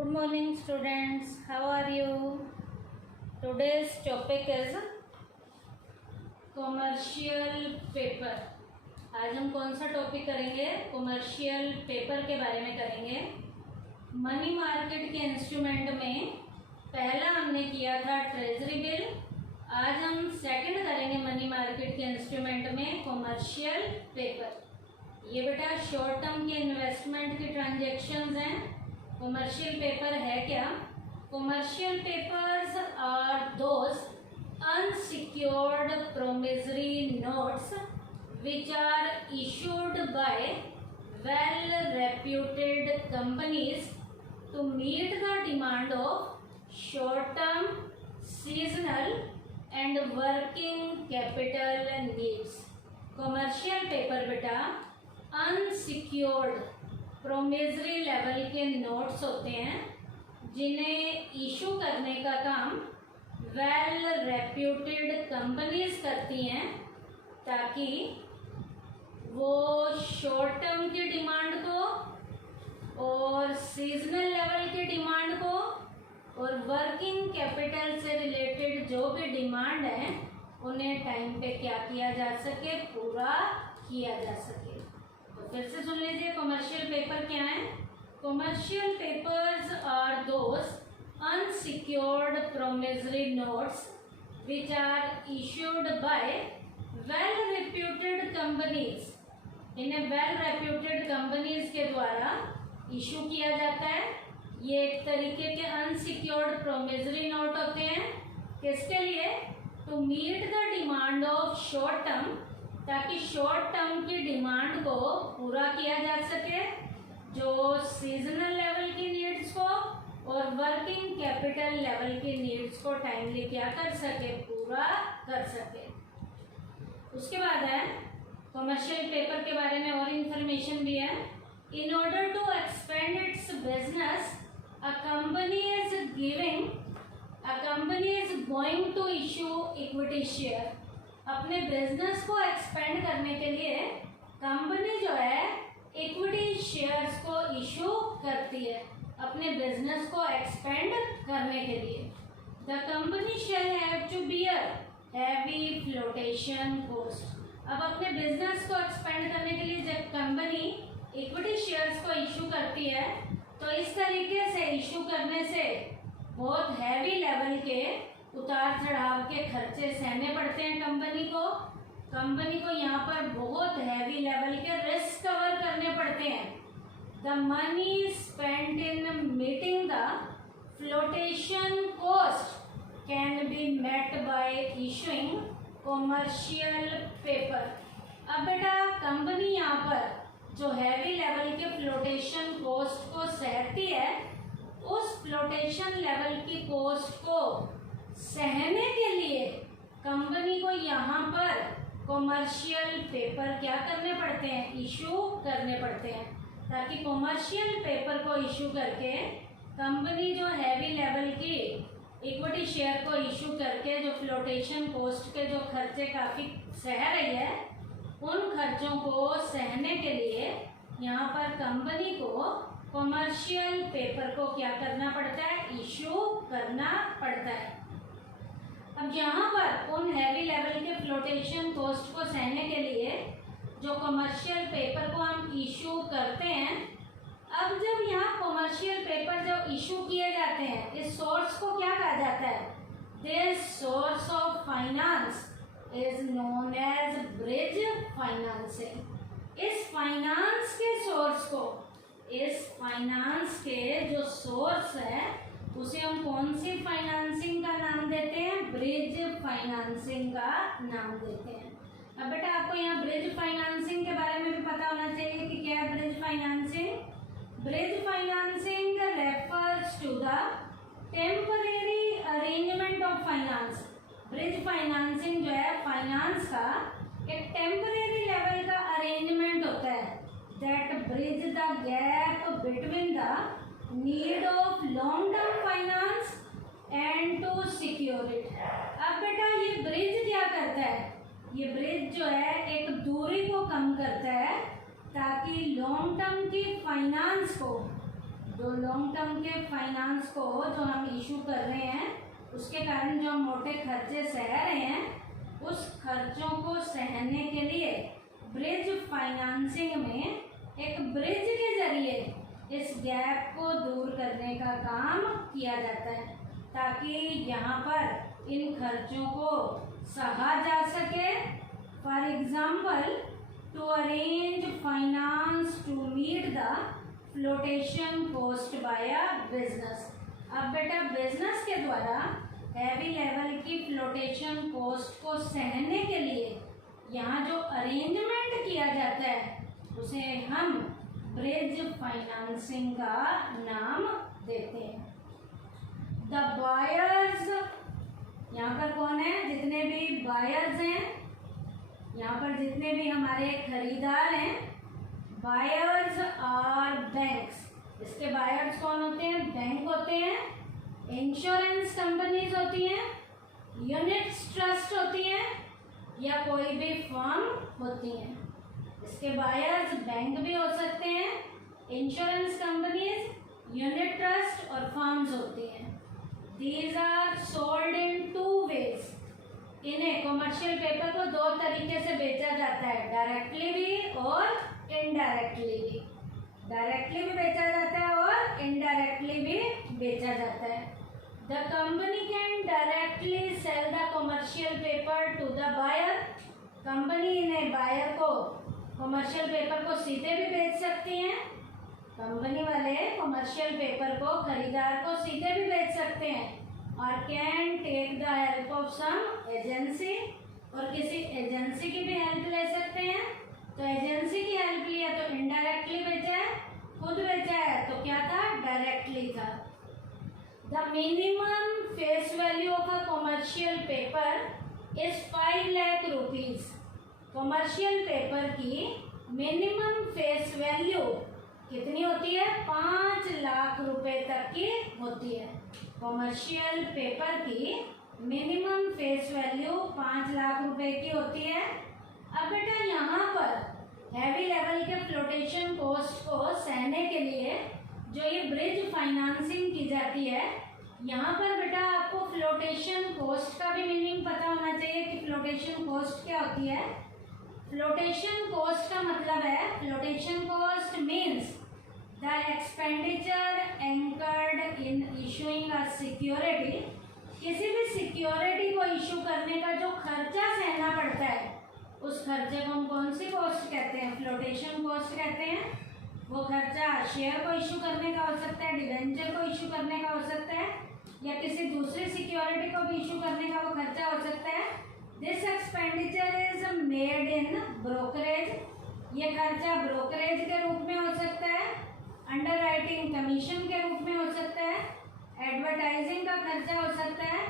Good morning students, how are you? Today's topic is commercial paper. आज हम कौन सा टॉपिक करेंगे? कॉमर्शियल पेपर के बारे में करेंगे। मनी मार्केट के इंस्ट्रूमेंट में पहला हमने किया था ट्रेजरी बिल, आज हम सेकंड करेंगे मनी मार्केट के इंस्ट्रूमेंट में कॉमर्शियल पेपर। ये बेटा शॉर्ट टर्म के इन्वेस्टमेंट की ट्रांजेक्शन्स हैं। कॉमर्शियल पेपर है क्या? Commercial papers are those unsecured promissory notes which are issued by well reputed companies to meet the demand of short term, seasonal and working capital needs। Commercial paper बेटा unsecured promissory level के notes होते हैं जिन्हें issue करने का काम well reputed companies करती हैं ताकि वो शॉर्ट टर्म की डिमांड को और सीजनल लेवल की डिमांड को और वर्किंग कैपिटल से रिलेटेड जो भी डिमांड है उन्हें टाइम पे क्या किया जा सके, पूरा किया जा सके। तो फिर से सुन लीजिए कॉमर्शियल पेपर क्या है। Commercial papers are those unsecured promissory notes which are issued by well reputed companies. इन्हें वेल रेप्यूटेड कंपनीज के द्वारा इशू किया जाता है। ये एक तरीके के अनसिक्योर्ड प्रोमिसरी नोट होते हैं। किसके लिए? To meet the demand of short term, ताकि शॉर्ट टर्म की डिमांड को पूरा किया जा सके, जो सीजनल लेवल की नीड्स को और वर्किंग कैपिटल लेवल की नीड्स को टाइमली क्या कर सके, पूरा कर सके। उसके बाद है कॉमर्शियल पेपर के बारे में और इंफॉर्मेशन भी है। In order to expand its business a company is going to issue equity share. अपने बिजनेस को एक्सपेंड करने के लिए कंपनी जो है इक्विटी शेयर्स को इशू करती है अपने बिजनेस को एक्सपेंड करने के लिए। The company shall have to bear heavy flotation cost. अब अपने बिजनेस को एक्सपेंड करने के लिए जब कंपनी इक्विटी शेयर्स को इशू करती है तो इस तरीके से इशू करने से बहुत हैवी लेवल के उतार चढ़ाव के खर्चे सहने पड़ते हैं कंपनी को यहाँ पर बहुत हैवी लेवल के रिस्क कवर करने पड़ते हैं। The money spent in meeting the flotation cost can be met by issuing commercial paper. अब बेटा कंपनी यहाँ पर जो हैवी लेवल के फ्लोटेशन कॉस्ट को सहती है, उस फ्लोटेशन लेवल की कॉस्ट को सहने के लिए कंपनी को यहाँ पर कॉमर्शियल पेपर क्या करने पड़ते हैं, इशू करने पड़ते हैं, ताकि कॉमर्शियल पेपर को इशू करके कंपनी जो हैवी लेवल की इक्विटी शेयर को इशू करके जो फ्लोटेशन कॉस्ट के जो खर्चे काफ़ी सह रही है, उन खर्चों को सहने के लिए यहाँ पर कंपनी को कॉमर्शियल पेपर को क्या करना पड़ता है, इशू करना पड़ता है। अब यहाँ पर उन हैवी लेवल के फ्लोटेशन कॉस्ट को सहने के लिए जो कॉमर्शियल पेपर को हम इशू करते हैं, अब जब यहाँ कॉमर्शियल पेपर जब इशू किए जाते हैं, इस सोर्स को क्या कहा जाता है? This source of finance is known as bridge financing. इस फाइनेंस के सोर्स को, इस फाइनेंस के जो सोर्स है उसे हम कौन सी फाइनेंसिंग का नाम देते हैं? ब्रिज फाइनेंसिंग का नाम देते हैं। अब बेटा आपको यहाँ ब्रिज फाइनेंसिंग के बारे में भी पता होना चाहिए कि क्या है bridge financing. Bridge financing refers to the temporary arrangement of finance. Bridge financing जो है फाइनेंस का एक टेम्परेरी लेवल का अरेंजमेंट होता है that bridge the gap between the need of long term finance and to secure it. अब बेटा ये ब्रिज क्या करता है? ये ब्रिज जो है एक दूरी को कम करता है ताकि लॉन्ग टर्म की फाइनेंस को जो लॉन्ग टर्म के फाइनेंस को जो हम इशू कर रहे हैं उसके कारण जो हम मोटे खर्चे सह रहे हैं उस खर्चों को सहने के लिए ब्रिज फाइनेंसिंग में एक ब्रिज के जरिए इस गैप को दूर करने का काम किया जाता है ताकि यहाँ पर इन खर्चों को सहा जा सके। For example, to arrange finance to meet the flotation cost by a business. अब बेटा बिजनेस के द्वारा हैवी लेवल की फ्लोटेशन कॉस्ट को सहने के लिए यहाँ जो अरेंजमेंट किया जाता है उसे हम ब्रिज फाइनेंसिंग का नाम देते हैं। द बायर्स, यहाँ पर कौन है? जितने भी बायर्स हैं, यहाँ पर जितने भी हमारे खरीदार हैं, बायर्स आर बैंक्स। इसके बायर्स कौन होते हैं? बैंक होते हैं, इंश्योरेंस कंपनीज होती हैं, यूनिट्स ट्रस्ट होती हैं या कोई भी फर्म होती हैं। इसके बायर्स बैंक भी हो सकते हैं, इंश्योरेंस कंपनीज, यूनिट ट्रस्ट और फर्म्स होती हैं। These are sold in two ways. इन्हें कमर्शियल पेपर को दो तरीके से बेचा जाता है, डायरेक्टली भी और इनडायरेक्टली भी। डायरेक्टली भी बेचा जाता है और इनडायरेक्टली भी बेचा जाता है। The company can directly sell the commercial paper to the buyer. Company इन्हें बायर को कमर्शियल पेपर को सीधे भी बेच सकती हैं। कंपनी वाले कमर्शियल पेपर को खरीदार को सीधे भी बेच सकते हैं और can take the help of some agency, और किसी एजेंसी की भी हेल्प ले सकते हैं। तो एजेंसी की हेल्प लिया तो इनडायरेक्टली बेचा है, खुद बेचा है तो क्या था? डायरेक्टली था। The minimum face value of a commercial paper is 5 lakh rupees. Commercial paper की मिनिमम फेस वैल्यू कितनी होती है? 5 लाख रुपए तक की होती है। कमर्शियल पेपर की मिनिमम फेस वैल्यू 5 लाख रुपए की होती है। अब बेटा यहाँ पर हैवी लेवल के फ्लोटेशन कॉस्ट को सहने के लिए जो ये ब्रिज फाइनेंसिंग की जाती है, यहाँ पर बेटा आपको फ्लोटेशन कॉस्ट का भी मीनिंग पता होना चाहिए कि फ्लोटेशन कॉस्ट क्या होती है। फ्लोटेशन कॉस्ट का मतलब है, flotation cost means the expenditure anchored in issuing a security. किसी भी सिक्योरिटी को इशू करने का जो खर्चा सहना पड़ता है उस खर्चे को हम कौन सी कॉस्ट कहते हैं? फ्लोटेशन कॉस्ट कहते हैं। वो खर्चा शेयर को इशू करने का हो सकता है, डिवेंचर को इशू करने का हो सकता है या किसी दूसरी सिक्योरिटी को भी इशू करने का वो खर्चा हो सकता है। This expenditure is made in brokerage. ये खर्चा ब्रोकरेज के रूप में हो सकता है, अंडर राइटिंग कमीशन के रूप में हो सकता है, एडवर्टाइजिंग का खर्चा हो सकता है,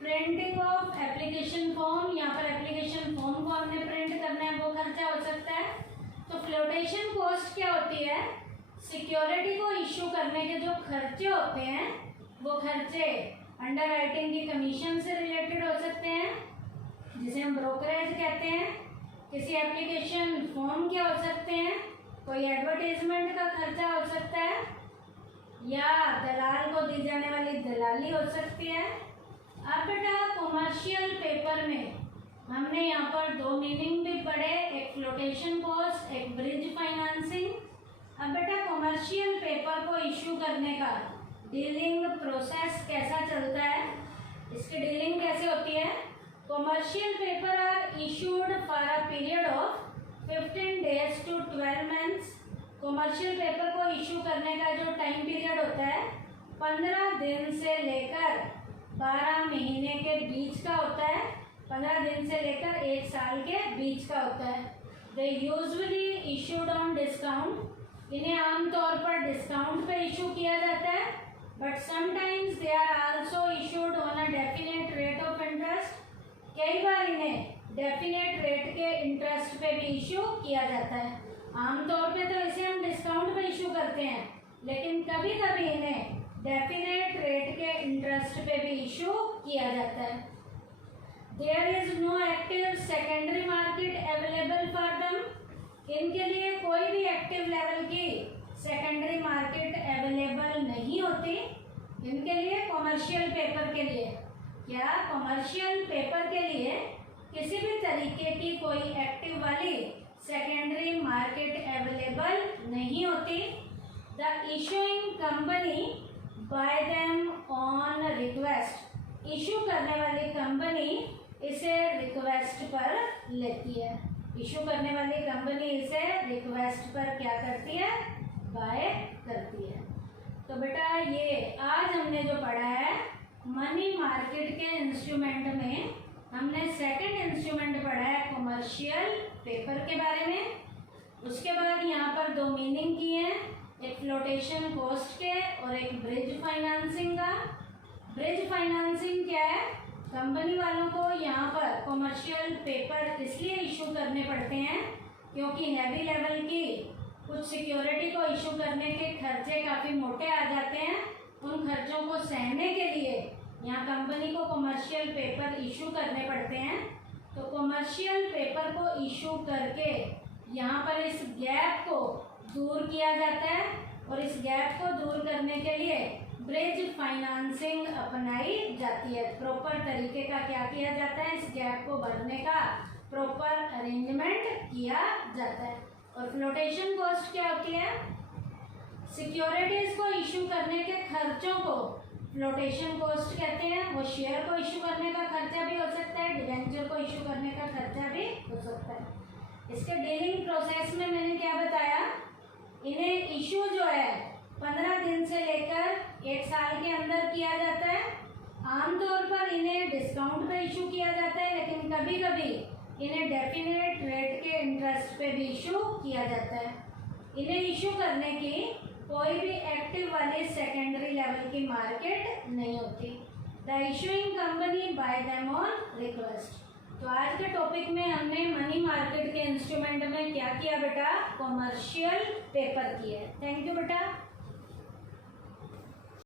प्रिंटिंग ऑफ एप्लीकेशन फॉर्म, यहाँ पर एप्लीकेशन फॉर्म को हमने प्रिंट करना है वो खर्चा हो सकता है। तो फ्लोटेशन कॉस्ट क्या होती है? सिक्योरिटी को इशू करने के जो खर्चे होते हैं वो खर्चे अंडर राइटिंग की कमीशन से रिलेटेड हो सकते हैं जिसे हम ब्रोकरेज कहते हैं, किसी एप्लीकेशन फॉर्म के हो सकते हैं, कोई एडवर्टाइजमेंट का खर्चा हो सकता है या दलाल को दी जाने वाली दलाली हो सकती है। अब बेटा कमर्शियल पेपर में हमने यहाँ पर दो मीनिंग भी पढ़े, एक फ्लोटेशन कॉस्ट, एक ब्रिज फाइनेंसिंग। अब बेटा कमर्शियल पेपर को इशू करने का डीलिंग प्रोसेस कैसा चलता है, इसकी डीलिंग कैसे होती है? Commercial paper are issued for a period of 15 days to 12 months। Commercial paper को इशू करने का जो टाइम पीरियड होता है 15 दिन से लेकर 12 महीने के बीच का होता है, 15 दिन से लेकर 1 साल के बीच का होता है। They usually issued on discount. इन्हें आमतौर पर डिस्काउंट पे इशू किया जाता है, but sometimes they are also issued on a definite rate of interest. कई बार इन्हें डेफिनेट रेट के इंटरेस्ट पे भी इशू किया जाता है। आमतौर पे तो इसे हम डिस्काउंट पे इशू करते हैं, लेकिन कभी कभी इन्हें डेफिनेट रेट के इंटरेस्ट पे भी इशू किया जाता है। There is no active secondary market available for them. इनके लिए कोई भी एक्टिव लेवल की सेकेंडरी मार्केट अवेलेबल इनके लिए कॉमर्शियल पेपर के लिए, क्या कॉमर्शियल पेपर के लिए किसी भी तरीके की कोई एक्टिव वाली सेकेंडरी मार्केट अवेलेबल नहीं होती। The issuing company by them on request, issue करने वाली कंपनी इसे रिक्वेस्ट पर लेती है। इशू करने वाली कंपनी इसे रिक्वेस्ट पर क्या करती है, बाय करती है। तो बेटा ये आज हमने जो पढ़ा है मनी मार्केट के इंस्ट्रूमेंट में, हमने सेकंड इंस्ट्रूमेंट पढ़ा है कॉमर्शियल पेपर के बारे में। उसके बाद यहाँ पर दो मीनिंग किए हैं, एक फ्लोटेशन कॉस्ट के और एक ब्रिज फाइनेंसिंग का। ब्रिज फाइनेंसिंग क्या है, कंपनी वालों को यहाँ पर कॉमर्शियल पेपर इसलिए इशू करने पड़ते हैं क्योंकि हैवी लेवल की कुछ सिक्योरिटी को इशू करने के खर्चे काफ़ी मोटे आ जाते हैं। उन खर्चों को सहने के लिए यहाँ कंपनी को कॉमर्शियल पेपर इशू करने पड़ते हैं। तो कॉमर्शियल पेपर को इशू करके यहाँ पर इस गैप को दूर किया जाता है और इस गैप को दूर करने के लिए ब्रिज फाइनेंसिंग अपनाई जाती है। प्रॉपर तरीके का क्या किया जाता है, इस गैप को भरने का प्रॉपर अरेंजमेंट किया जाता है। और फ्लोटेशन कॉस्ट क्या होती है, सिक्योरिटीज को इशू करने के खर्चों को फ्लोटेशन कॉस्ट कहते हैं। वो शेयर को इशू करने का खर्चा भी हो सकता है, डिबेंचर को इशू करने का खर्चा भी हो सकता है। इसके डीलिंग प्रोसेस में मैंने क्या बताया, इन्हें इशू जो है 15 दिन से लेकर 1 साल के अंदर किया जाता है। आमतौर पर इन्हें डिस्काउंट पे इशू किया जाता है, लेकिन कभी कभी इन्हें डेफिनेट रेट के इंटरेस्ट पे भी इशू किया जाता है। इन्हें इशू करने की कोई भी एक्टिव वाली सेकेंडरी लेवल की मार्केट नहीं होती। The issuing company by them on request. तो आज के टॉपिक में हमने मनी मार्केट के इंस्ट्रूमेंट में क्या किया बेटा, कॉमर्शियल पेपर किए। थैंक यू बेटा।